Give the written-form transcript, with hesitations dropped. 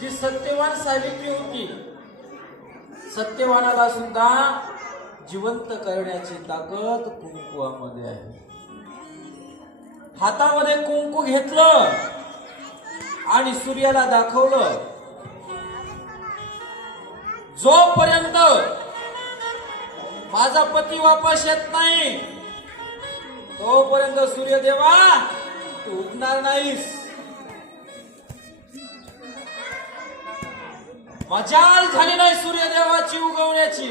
जी सत्यवान सावित्री होती, सत्यवानाला सुद्धा जिवंत करण्याची ताकद कुंकुवामध्ये आहे. हातामध्ये कुंकू घेतलं आणि सूर्याला दाखवलं, जोपर्यंत माझा पती वापस येत नाही तोपर्यंत सूर्यदेवा तू उठणार नाहीस. मजाल झाली नाही सूर्यदेवाची उगवण्याची.